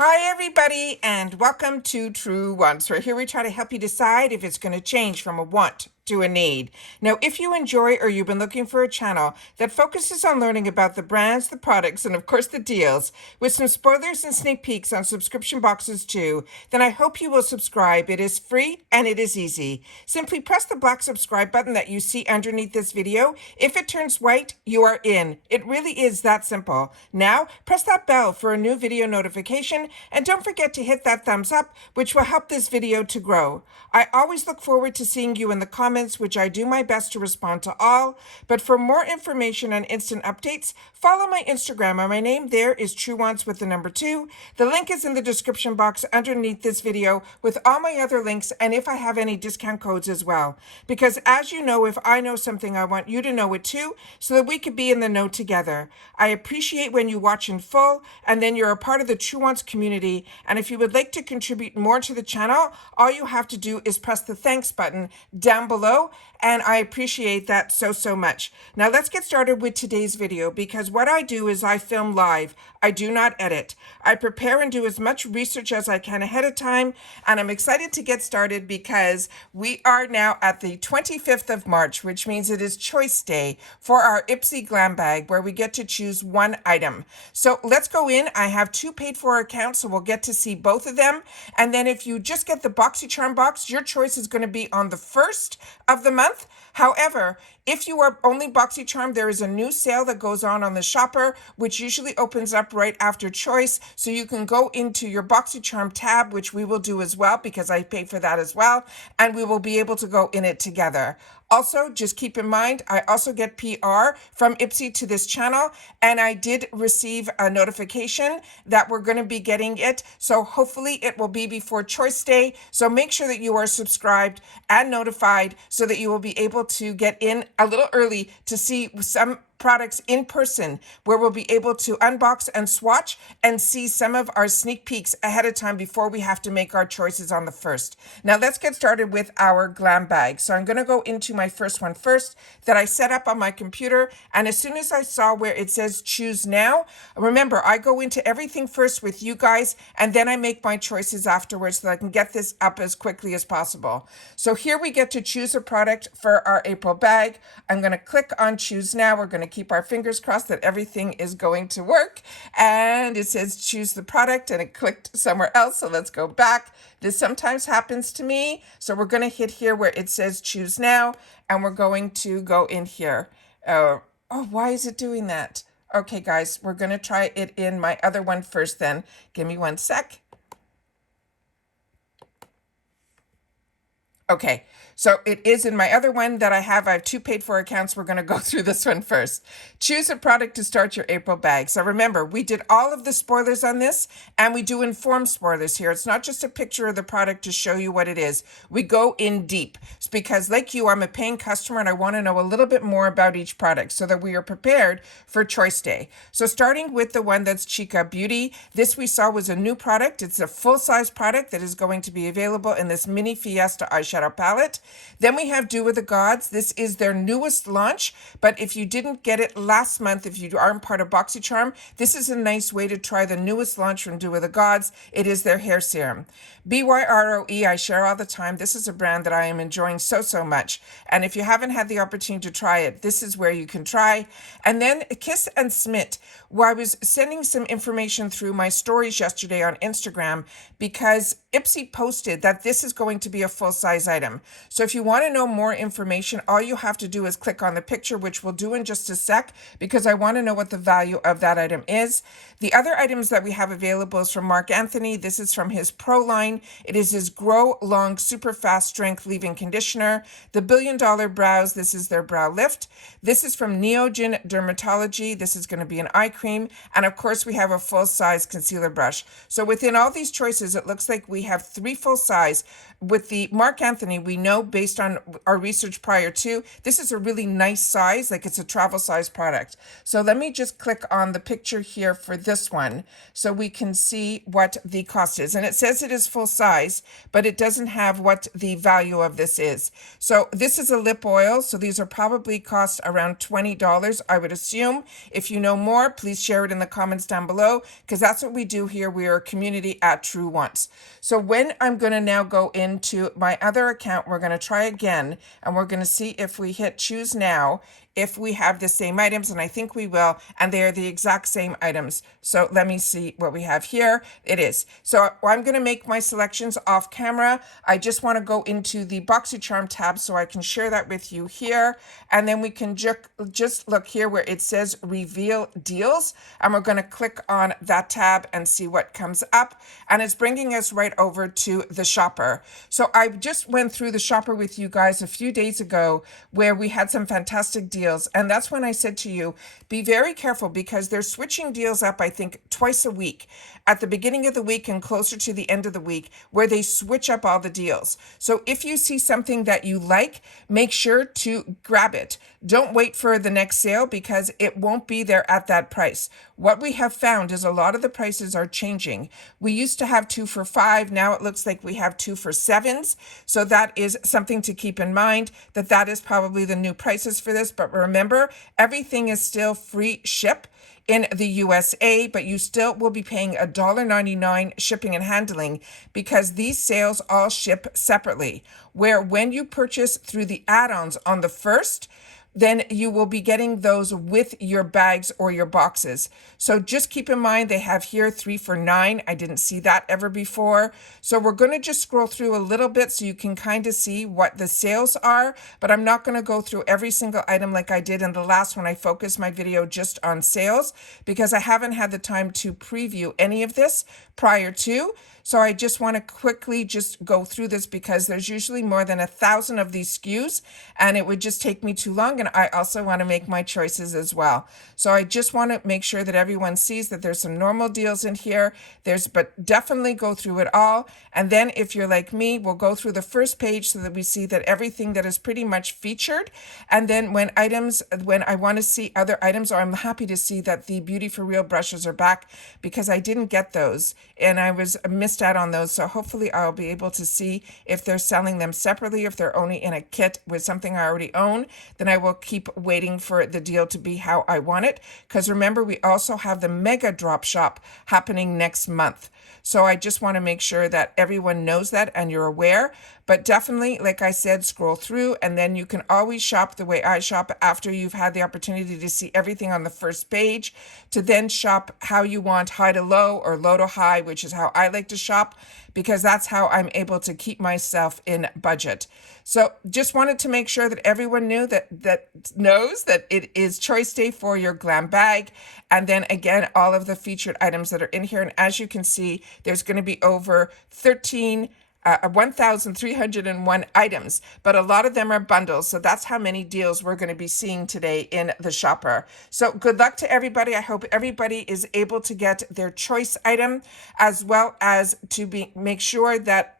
Hi, everybody, and welcome to Truewants, where here we try to help you decide if it's going to change from a want to a need. Now, if you enjoy or you've been looking for a channel that focuses on learning about the brands, the products, and of course the deals, with some spoilers and sneak peeks on subscription boxes too, then I hope you will subscribe. It is free and it is easy. Simply press the black subscribe button that you see underneath this video. If it turns white, you are in. It really is that simple. Now, press that bell for a new video notification, and don't forget to hit that thumbs up, which will help this video to grow. I always look forward to seeing you in the comments, which I do my best to respond to all. But for more information and instant updates, follow my Instagram. My name there is Truewants with the number 2. The link is in the description box underneath this video with all my other links, and if I have any discount codes as well. Because as you know, if I know something, I want you to know it too, so that we could be in the know together. I appreciate when you watch in full, and then you're a part of the Truewants community. And if you would like to contribute more to the channel, all you have to do is press the thanks button down below, and I appreciate that so much. Now let's get started with today's video, because what I do is I film live. I do not edit. I prepare and do as much research as I can ahead of time, and I'm excited to get started because we are now at the 25th of March, which means it is choice day for our IPSY GlamBag, where we get to choose one item. So let's go in. I have 2 paid for accounts, so we'll get to see both of them. And then if you just get the BoxyCharm box, your choice is going to be on the 1st of the month. However, if you are only BoxyCharm, there is a new sale that goes on the shopper, which usually opens up right after choice. So you can go into your BoxyCharm tab, which we will do as well, because I pay for that as well, and we will be able to go in it together. Also, just keep in mind, I also get PR from IPSY to this channel, and I did receive a notification that we're going to be getting it. So hopefully it will be before choice day. So make sure that you are subscribed and notified so that you will be able to get in a little early to see some products in person, where we'll be able to unbox and swatch and see some of our sneak peeks ahead of time before we have to make our choices on the 1st. Now let's get started with our GlamBag. So I'm going to go into my first one first that I set up on my computer, and as soon as I saw where it says choose now, remember I go into everything first with you guys, and then I make my choices afterwards so that I can get this up as quickly as possible. So here we get to choose a product for our April bag. I'm going to click on choose now. We're going to keep our fingers crossed that everything is going to work, and it says choose the product, and it clicked somewhere else, so let's go back. This sometimes happens to me, so we're going to hit here where it says choose now, and we're going to go in here. Oh, why is it doing that? Okay guys, we're going to try it in my other one first then. Give me 1 sec. Okay, so it is in my other one that I have 2 paid for accounts. We're going to go through this one first. Choose a product to start your April bag. So remember, we did all of the spoilers on this, and we do informed spoilers here. It's not just a picture of the product to show you what it is. We go in deep. It's because, like you, I'm a paying customer, and I want to know a little bit more about each product so that we are prepared for choice day. So starting with the one that's Chica Beauty, this we saw was a new product. It's a full-size product that is going to be available in this mini Fiesta eyeshadow palette. Then we have Do With the Gods. This is their newest launch, but if you didn't get it last month, if you aren't part of BoxyCharm, this is a nice way to try the newest launch from Do With the Gods. It is their hair serum. BYROE, I share all the time. This is a brand that I am enjoying so much. And if you haven't had the opportunity to try it, this is where you can try. And then Kiss and Smith, where I was sending some information through my stories yesterday on Instagram, because IPSY posted that this is going to be a full-size item. So if you want to know more information, all you have to do is click on the picture, which we'll do in just a sec, because I want to know what the value of that item is. The other items that we have available is from Mark Anthony. This is from his Pro line. It is his Grow Long Super Fast Strength Leave-In Conditioner. The $1 Billion Brows, this is their Brow Lift. This is from Neogen Dermatology. This is going to be an eye cream. And of course, we have a full-size concealer brush. So within all these choices, it looks like we we have 3 full size. With the Mark Anthony, we know based on our research prior to, this is a really nice size, like it's a travel size product. So let me just click on the picture here for this one so we can see what the cost is. And it says it is full size, but it doesn't have what the value of this is. So this is a lip oil, so these are probably cost around $20, I would assume. If you know more, please share it in the comments down below, because that's what we do here. We are a community at Truewants. So when I'm going to now go into my other account, we're going to try again, and we're going to see if we hit choose now, if we have the same items, and I think we will, and they are the exact same items. So let me see what we have here. It is. So I'm going to make my selections off camera. I just want to go into the BoxyCharm tab so I can share that with you here, and then we can just look here where it says reveal deals, and we're going to click on that tab and see what comes up, and it's bringing us right over to the shopper. So I just went through the shopper with you guys a few days ago where we had some fantastic deals. And that's when I said to you, be very careful, because they're switching deals up, I think, twice a week, at the beginning of the week and closer to the end of the week, where they switch up all the deals. So if you see something that you like, make sure to grab it. Don't wait for the next sale, because it won't be there at that price. What we have found is a lot of the prices are changing. We used to have 2 for $5. Now it looks like we have 2 for $7. So that is something to keep in mind, that is probably the new prices for this. But remember, everything is still free ship in the USA, but you still will be paying $1.99 shipping and handling, because these sales all ship separately. Where when you purchase through the add-ons on the 1st, then you will be getting those with your bags or your boxes. So just keep in mind, they have here 3 for $9. I didn't see that ever before. So we're going to just scroll through a little bit so you can kind of see what the sales are, but I'm not going to go through every single item like I did in the last one. I focused my video just on sales because I haven't had the time to preview any of this prior to. So I just want to quickly just go through this, because there's usually more than 1,000 of these SKUs, and it would just take me too long. And I also want to make my choices as well. So I just want to make sure that everyone sees that there's some normal deals in here. But definitely go through it all. And then if you're like me, we'll go through the first page so that we see that everything that is pretty much featured. And then when I want to see other items, or I'm happy to see that the Beauty for Real brushes are back, because I didn't get those and I was missed out on those. So hopefully I'll be able to see if they're selling them separately. If they're only in a kit with something I already own, then I will keep waiting for the deal to be how I want it. Because remember, we also have the mega drop shop happening next month. So I just want to make sure that everyone knows that and you're aware. But definitely, like I said, scroll through, and then you can always shop the way I shop after you've had the opportunity to see everything on the first page, to then shop how you want, high to low or low to high, which is how I like to shop, because that's how I'm able to keep myself in budget. So just wanted to make sure that everyone knew that knows that it is choice day for your GlamBag. And then again, all of the featured items that are in here. And as you can see, there's going to be over 1,301 items, but a lot of them are bundles. So that's how many deals we're going to be seeing today in the shopper. So good luck to everybody. I hope everybody is able to get their choice item, as well as to make sure that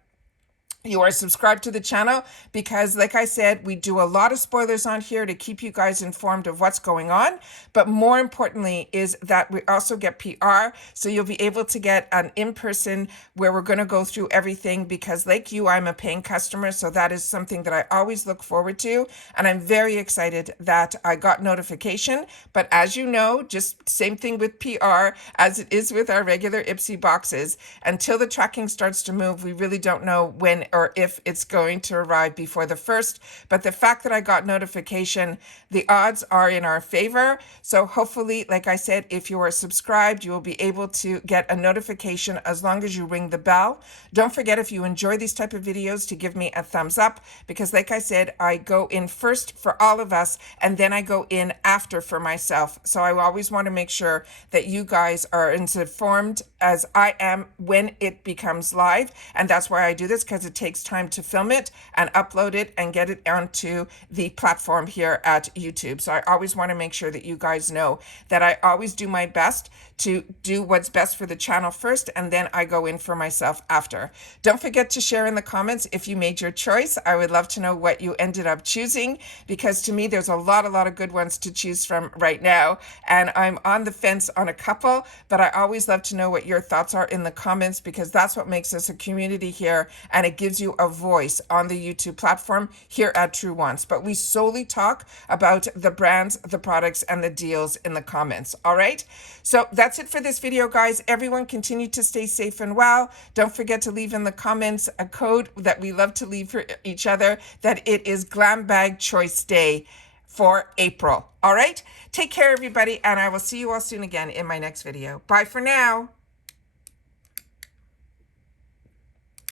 you are subscribed to the channel, because like I said, we do a lot of spoilers on here to keep you guys informed of what's going on. But more importantly is that we also get PR. So you'll be able to get an in-person where we're going to go through everything, because like you, I'm a paying customer. So that is something that I always look forward to. And I'm very excited that I got notification. But as you know, just same thing with PR as it is with our regular IPSY boxes. Until the tracking starts to move, we really don't know when or if it's going to arrive before the 1st. But the fact that I got notification, the odds are in our favor. So hopefully, like I said, if you are subscribed, you will be able to get a notification as long as you ring the bell. Don't forget, if you enjoy these type of videos, to give me a thumbs up, because like I said, I go in first for all of us, and then I go in after for myself. So I always want to make sure that you guys are as informed as I am when it becomes live. And that's why I do this, because it takes takes time to film it and upload it and get it onto the platform here at YouTube. So I always want to make sure that you guys know that I always do my best to do what's best for the channel first, and then I go in for myself after. Don't forget to share in the comments if you made your choice. I would love to know what you ended up choosing, because to me there's a lot of good ones to choose from right now, and I'm on the fence on a couple, but I always love to know what your thoughts are in the comments, because that's what makes us a community here, and it gives you a voice on the YouTube platform here at Truewants. But we solely talk about the brands, the products, and the deals in the comments. All right, so that's it for this video, guys. Everyone continue to stay safe and well. Don't forget to leave in the comments a code that we love to leave for each other, that it is GlamBag Choice Day for April. All right, take care, everybody, and I will see you all soon again in my next video. Bye for now.